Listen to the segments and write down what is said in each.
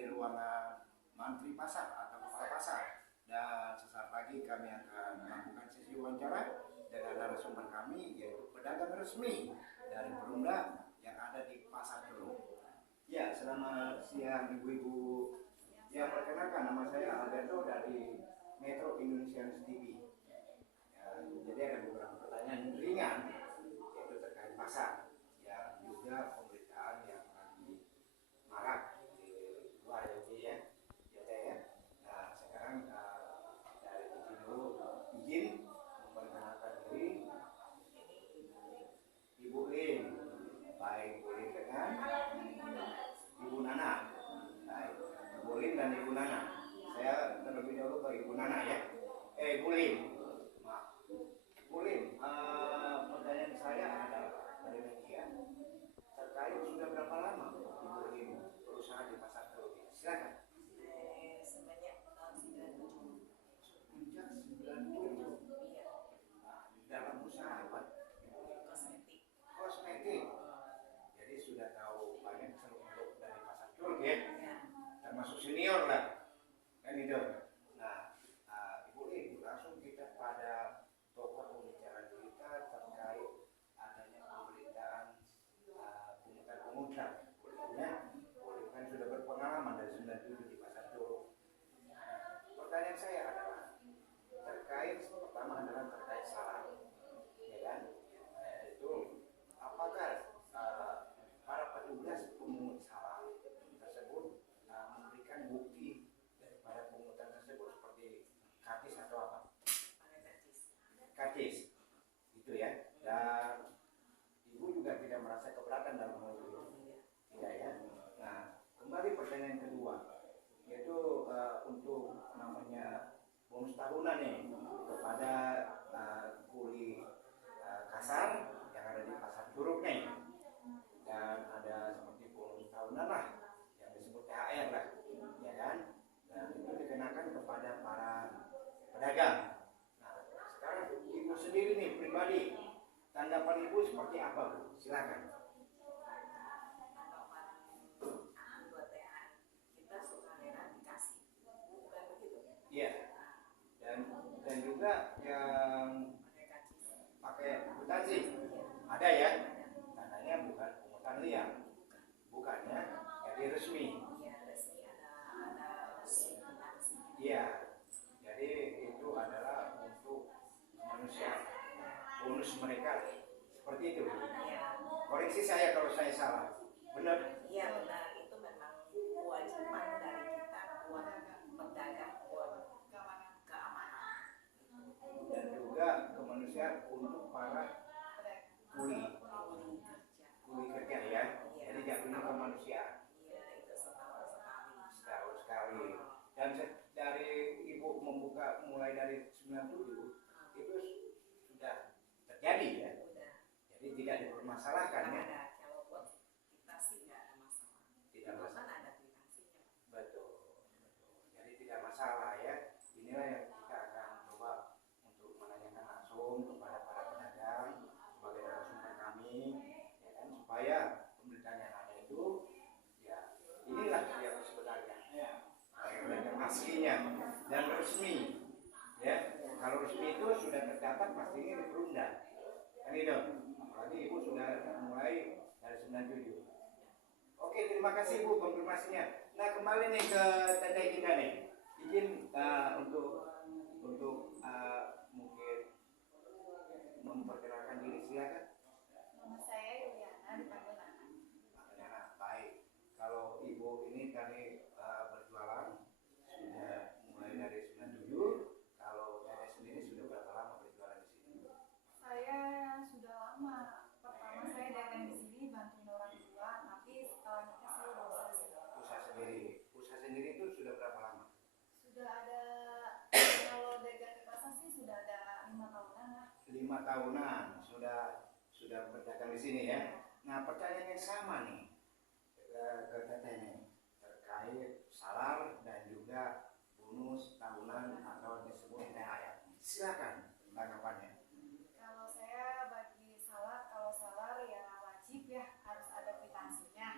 di ruangan Mantri Pasar atau Kepala Pasar. Dan sesaat lagi kami akan melakukan sesi wawancara dengan narasumber kami, yaitu pedagang resmi dari Perumda yang ada di Pasar Curug. Ya, selamat siang ibu-ibu. Ya, perkenalkan, nama saya Alberto dari Metro Indonesia TV. Ya, jadi ada beberapa pertanyaan ringan, yaitu terkait pasar, yang juga pemberitaan yang lagi marak di luar ya. Nah, sekarang dari izin dulu, izin memperkenalkan diri Ibu Lin, baik Bu Lin dengan Ibu Nana. Baik, Bu Lin dan Ibu Nana. Saya terlebih dahulu ke Ibu Nana ya. Bu Lin, maaf. Bu Lin, pertanyaan saya adalah dari media terkait sudah berapa lama Ibu Lin berusaha di pasar Curug ini? Silakan. Sebanyak tahun 97. Sejak 97. Nah, dalam usaha apa? Kosmetik. Kosmetik. Jadi sudah tahu banyak seluk-beluk dari pasar Curug ya, termasuk senior lah, kan itu. Nah, Ibu Lin, langsung kita pada pokok pembicaraan kita terkait adanya pemberitaan pungutan-pungutan. Ya, Bu Lin kan sudah berpengalaman dari 97 di pasar Curug. Pertanyaan saya adalah terkait, pertama adalah terkait saran, ya kan? Itu apakah para petugas pemungut saran tersebut memberikan bukti daripada pungutan tersebut seperti karcis atau apa? Karcis, itu ya. Dan ibu juga tidak merasa keberatan dalam hal itu, tidak ya? Nah, kembali pertanyaan kedua, yaitu untuk namanya bonus tahunan nih kepada kuli kasar yang ada di pasar Curug nih, dan ada seperti bonus tahunan lah yang disebut THR lah, ya kan? Dan itu dikenakan kepada para pedagang. Nah, sekarang ibu sendiri nih pribadi, tanggapan ibu seperti apa Bu? Silakan. Buat THR kita sukarela dikasih, bukan begitu? Iya. Dan juga yang pakai akuntansi ada ya, tandanya bukan pungutan liar, bukan ya, jadi resmi. Iya, resmi ada akuntansi. Iya, jadi itu adalah untuk manusia, bonus mereka seperti itu. Iya. Koreksi saya kalau saya salah, benar? Iya benar, itu memang kewajiban dari kita buat pedagang, buat keamanan. Dan juga kemanusiaan untuk para kuli kerja ya, jadi jatuhnya kemanusiaan. Iya, itu setahun Sekali. Dan dari ibu membuka mulai dari 97 itu sudah terjadi ya. Udah. Jadi tidak dipermasalahkan ya. Ada, kalau buat kita sih nggak ada masalah. Tidak masalah. Kan ada kwitansinya. Betul. Jadi tidak masalah ya. Inilah yang kita akan coba untuk menanyakan langsung kepada para pedagang sebagai narasumber kami, ya kan, supaya pemberitaan yang ada itu ya inilah yang sebenarnya yang aslinya dan resmi ya. Kalau resmi itu sudah tercatat pastinya di Perumda, kan itu. Apalagi ibu sudah mulai dari 97. Oke, terima kasih Bu konfirmasinya. Nah, kembali nih ke teteh kita nih. Izin untuk mungkin memperkenalkan diri, silakan. Nama saya Yuliana, dipanggil Nana. Nana, baik. Kalau ibu ini tadi berjualan sudah mulai dari 97. Kalau teteh sendiri sudah berapa lama berjualan di sini? Saya sudah lama. Pertama saya dagang di sini bantuin orang tua, tapi setelah nikah saya udah Usaha sendiri. Usaha sendiri itu sudah berapa lama? Sudah ada, kalau dagang di pasar sih sudah ada 5 tahunan lah. 5 tahunan sudah berdagang di sini ya. Nah, pertanyaan yang sama nih ke teteh nih terkait salar dan juga bonus tahunan atau disebut THR. Silakan tanggapannya. Kalau saya bagi salar, kalau salar ya wajib ya harus ada kwitansinya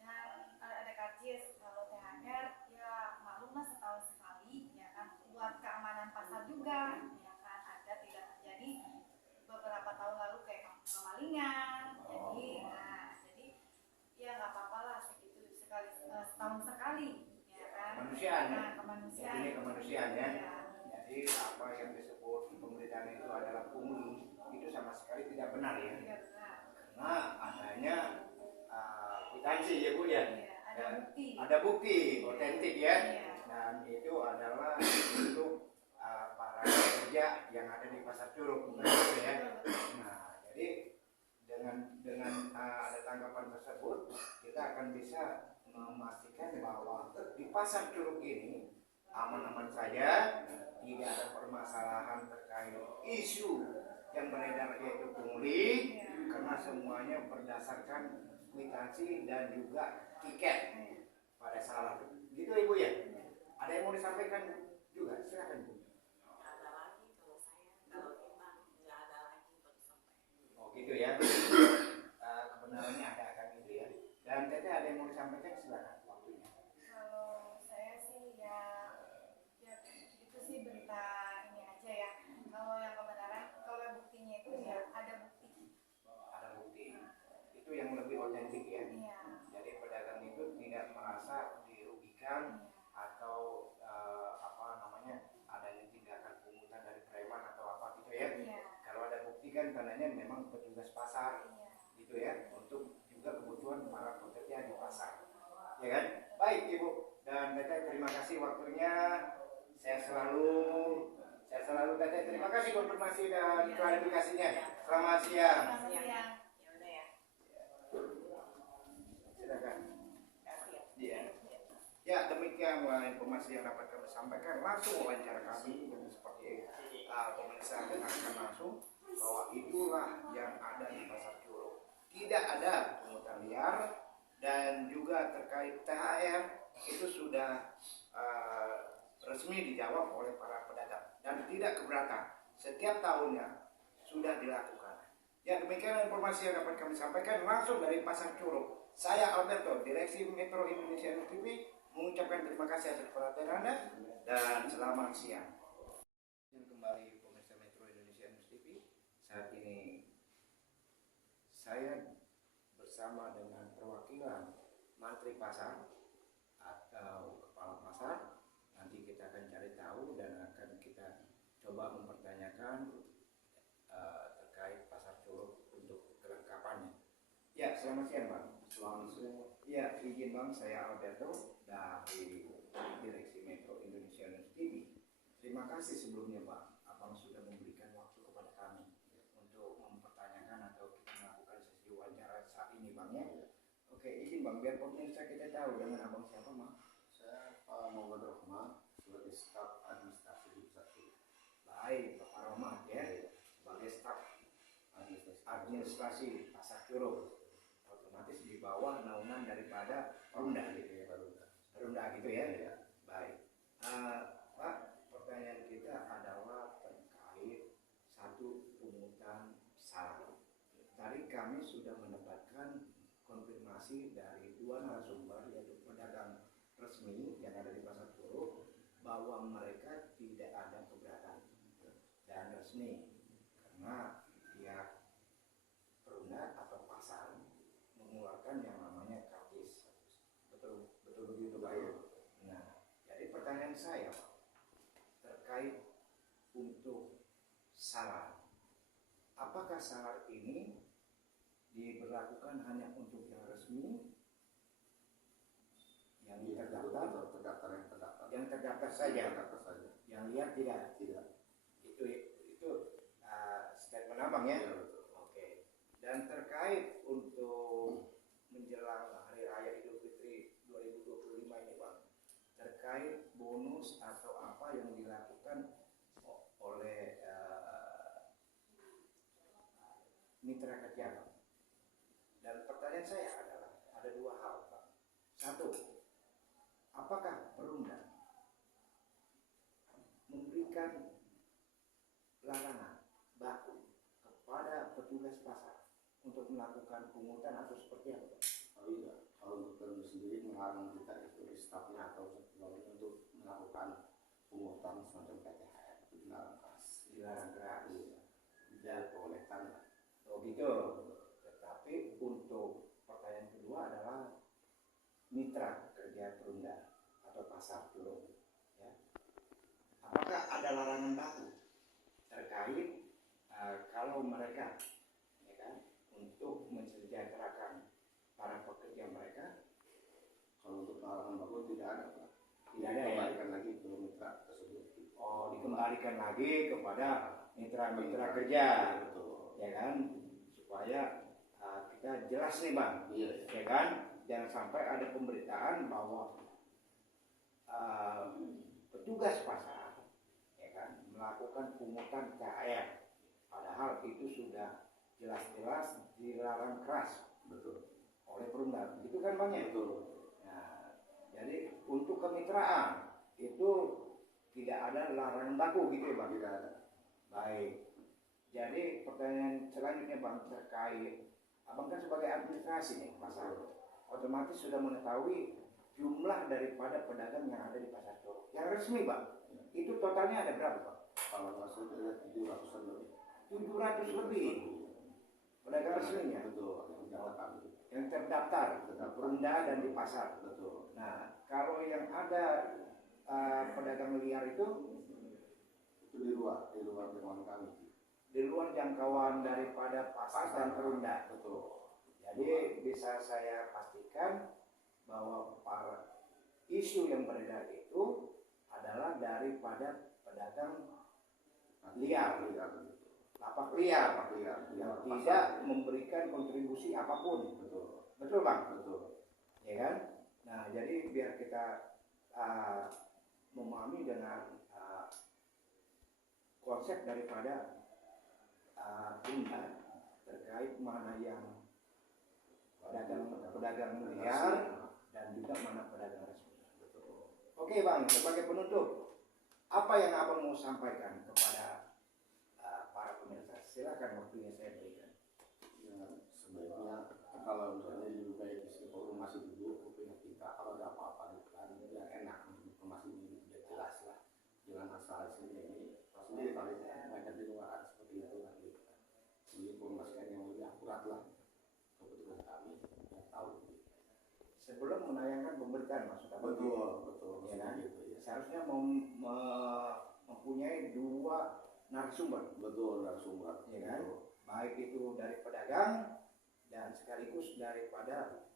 dan ada karcis. Kalau THR ringan. Oh. Jadi ya nggak apa-apa lah segitu sekali setahun sekali ya kan. Kemanusiaan ya? Nah, kemanusiaan. Ini kemanusiaan ya. Iya. Jadi apa yang disebut pemberitaan itu adalah pungli itu sama sekali tidak benar ya. Tidak benar. Karena adanya kwitansi ya Bu ya. Iya, ada bukti. Ada bukti otentik ya. Iya. Dan itu adalah untuk para pekerja yang ada di pasar Curug begitu ya. Nah, jadi dengan ada tanggapan tersebut kita akan bisa memastikan bahwa di pasar Curug ini aman-aman saja, tidak ada permasalahan terkait isu yang beredar yaitu pungli, karena semuanya berdasarkan kwitansi dan juga tiket pada salah. Gitu Ibu ya. Ada yang mau disampaikan juga? Silakan Bu. Ada lagi kalau memang nggak ada lagi baru sampai. Oh gitu ya. Kebenarannya ada kan gitu ya. Dan Teteh ada yang mau disampaikan, silakan waktunya. Kalau saya sih ya itu sih berita ini aja ya. Kalau yang kebenaran, kalau buktinya itu ya ada bukti. Ada bukti. Itu yang lebih otentik ya. Iya. Jadi pedagang itu tidak merasa dirugikan atau adanya tindakan pungutan dari preman atau apa gitu ya. Iya. Kalau ada bukti kan tandanya memang petugas pasar Iya. gitu ya, untuk juga kebutuhan para pekerja di pasar. Ya kan? Baik Ibu dan Teteh, terima kasih waktunya. Saya selalu Teteh, terima kasih konfirmasi dan klarifikasinya. Selamat siang. Selamat siang. Ya udah ya. Silakan. Kasih ya. Iya. Ya, demikian informasi yang dapat kami sampaikan langsung wawancara kami yang seperti pemirsa dengarkan langsung bahwa itulah yang ada di pasar Curug. Tidak ada pungutan liar dan juga terkait THR itu sudah resmi dijawab oleh para pedagang dan tidak keberatan. Setiap tahunnya sudah dilakukan. Ya, demikian informasi yang dapat kami sampaikan langsung dari pasar Curug. Saya Alberto, Direksi Metro Indonesia News TV, mengucapkan terima kasih atas perhatian Anda dan selamat siang. Kembali pemirsa Metro Indonesia News TV. Saat ini saya bersama dengan perwakilan mantri pasar atau kepala pasar. Nanti kita akan cari tahu dan akan kita coba mempertanyakan terkait pasar Curug untuk kelengkapannya. Ya, selamat siang Bang. Selamat siang. Ya, izin Bang, saya Alberto dari Direksi Metro Indonesia News TV. Terima kasih sebelumnya Bang, Abang sudah memberikan waktu kepada kami untuk mempertanyakan atau kita melakukan sesi wawancara saat ini Bang ya. Oke, izin Bang, biar pemirsa kita tahu dengan Abang siapa Bang. Saya Pak Muhammad Rahman sebagai staf administrasi di Pusat Curug. Baik, Pak Rahmat ya, sebagai staf administrasi Pasar Curug. Otomatis di bawah naungan daripada Perumda gitu ya, Perumda gitu ya. Baik. Pak, pertanyaan kita adalah terkait satu pungutan salah. Tadi kami sudah mendapatkan konfirmasi dari dua narasumber yaitu pedagang resmi yang ada di Pasar Curug bahwa mereka tidak ada keberatan dan resmi karena pihak Perumda atau pasar mengeluarkan yang namanya karcis. Betul begitu Pak ya. Nah, jadi pertanyaan saya Pak terkait untuk salar. Apakah salar ini diberlakukan hanya untuk yang resmi, yang terdaftar, yang terdaftar saja, yang lihat tidak? Itu statement Abang ya. Oke. Dan terkait untuk menjelang Hari Raya Idul Fitri 2025 ini Bang, terkait bonus atau apa yang dilakukan oleh mitra kerja Bang. Dan pertanyaan saya adalah ada dua hal Bang. Satu, apakah Perumda memberikan larangan baku kepada petugas pasar untuk melakukan pungutan atau seperti apa? Iya, kalau untuk Perumda sendiri melarang kita itu di stafnya atau untuk melakukan pungutan semacam PTHR itu dilarang keras. Dilarang keras. Tidak diperbolehkan. Oh gitu. mitra kerja Perumda atau pasar Curug, ya, apakah ada larangan baku terkait kalau mereka, ya kan, untuk mensejahterakan para pekerja mereka? Kalau untuk larangan baku tidak ada, Pak. Tidak ada, ya? Dikembalikan lagi ke mitra tersebut. Oh, dikembalikan lagi kepada mitra-mitra Iya, kerja, betul. ya kan, supaya kita jelas nih bang, Iya. ya kan, jangan sampai ada pemberitaan bahwa petugas pasar, ya kan, melakukan pungutan THR, padahal itu sudah jelas-jelas dilarang keras Betul. oleh Perumda, itu kan bang ya? Betul. Nah, jadi untuk kemitraan itu tidak ada larangan baku gitu ya bang? Tidak ada. Baik. Jadi pertanyaan selanjutnya bang terkait abang kan sebagai administrasi nih pasar, otomatis sudah mengetahui jumlah daripada pedagang yang ada di pasar Curug yang resmi bang. Itu totalnya ada berapa bang? Kalau masuk ada 700-an lebih. 700 lebih pedagang resminya Betul. Yang dikatakan. yang terdaftar di Perumda dan di pasar. Betul. Nah kalau yang ada pedagang liar itu Di luar jangkauan kami. di luar jangkauan daripada pasar dan Perumda. Betul. Jadi bisa saya pastikan bahwa para isu yang beredar itu adalah daripada pedagang liar, lapak liar yang tidak memberikan kontribusi apapun. Betul. Betul bang? Betul. Ya kan? Nah jadi biar kita memahami dengan konsep daripada Perumda terkait mana yang pedagang liar dan juga mana pedagang resmi. Oke bang, sebagai penutup, apa yang abang mau sampaikan kepada para pemirsa? Silakan, waktunya saya berikan. Ya, sebaiknya kalau misalnya lebih baik informasi dulu ke pihak kita, kalau ada apa-apa kan biar enak informasi ini biar jelas lah, jangan asal sini sendiri kali banyak di luar seperti itu kan gitu. Informasikan yang lebih akurat lah ke petugas kami yang tahu. Sebelum menayangkan pemberitaan maksud abang. Betul. Ya kan? Gitu, ya. Seharusnya mempunyai dua narasumber. Betul, narasumber. Ya kan? Baik itu dari pedagang dan sekaligus daripada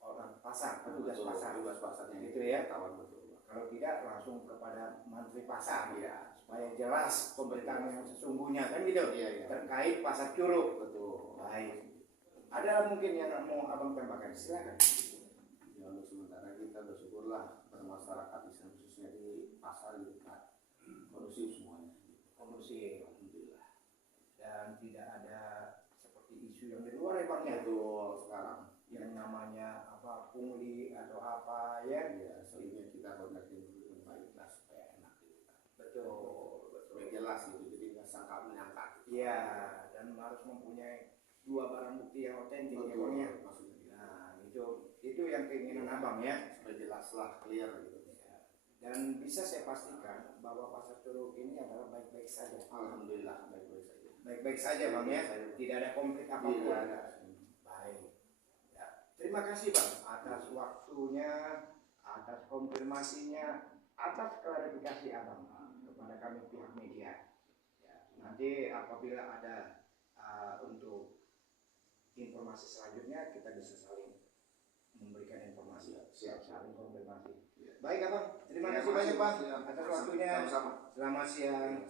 orang pasar, petugas pasar. Petugas pasarnya Gitu ya. Kawan betul. Kalau tidak langsung kepada mantri pasar, Iya. supaya jelas pemberitaan yang sesungguhnya kan gitu. Iya. Terkait pasar Curug. Betul. Baik. Ada mungkin yang mau abang tambahkan? Silakan. Ya, untuk sementara kita bersyukurlah bermasyarakat di sana, khususnya di pasar gitu kan kondusif semuanya. Kondusif. Alhamdulillah. Dan tidak ada seperti isu yang di luar ya bang ya. Betul sekarang. Yang namanya apa pungli atau apa ya. Ya, sebaiknya kita koordinasi dulu dengan baik lah supaya enak gitu kan. Betul. Supaya jelas gitu, jadi nggak sangka menyangka. Iya, dan harus mempunyai dua barang bukti yang otentik ya bang ya. Maksudnya. Nah itu yang keinginan abang ya. Supaya jelas lah, clear gitu. Dan bisa saya pastikan bahwa pasar Curug ini adalah baik-baik saja. Alhamdulillah baik-baik saja. Baik-baik saja bang ya. Tidak ada konflik apapun. Tidak ada. Baik. Ya. Terima kasih bang atas waktunya, atas konfirmasinya, atas klarifikasi abang kepada kami pihak media. Ya. Nanti apabila ada untuk informasi selanjutnya kita bisa saling memberikan informasi, saling konfirmasi. Baik abang, terima kasih banyak bang atas waktunya. Sama-sama. Selamat siang.